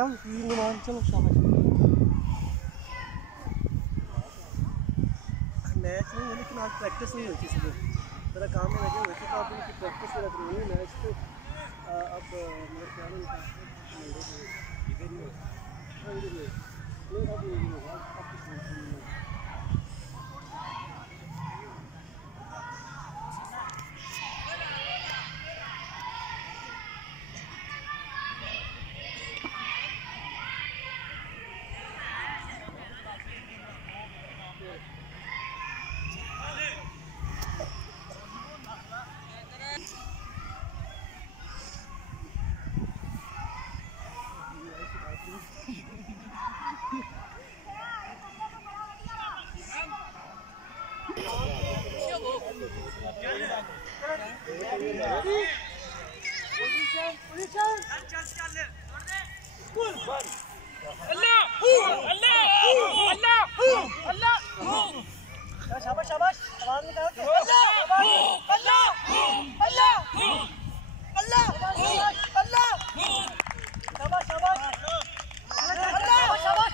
कम नुमान चलो शाबाश। मैच नहीं है लेकिन आज प्रैक्टिस नहीं होती सुबह, मेरा काम में लगे हुए थे तो आप उनकी प्रैक्टिस रख रही है। मैच तो अब मेरे ख्याल में शाबाश शाबाश आवाज निकाल के अल्लाह अल्लाह अल्लाह अल्लाह अल्लाह शाबाश शाबाश अल्लाह शाबाश आवाज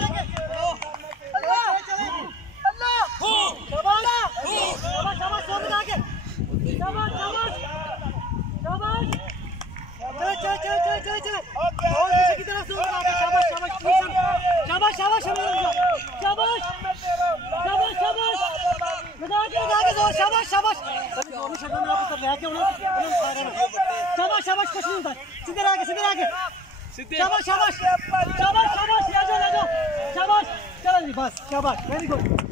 देंगे अल्लाह अल्लाह शाबाश शाबाश शाबाश जोर लगा के शाबाश शाबाश शाबाश चल चल चल चल चल और पीछे की तरफ जोर लगा के शाबाश शाबाश शाबाश शाबाश शाबाश शाबाश शाबाश लगा के जोर शाबाश शाबाश दोनों शब्दों में आपको सब लेके उन्हें शाबाश शाबाश कुछ नहीं होता सीधे आगे शाबाश शाबाश शाबाश शाबाश ले जाओ शाबाश चलो जी बस शाबाश वेरी गुड।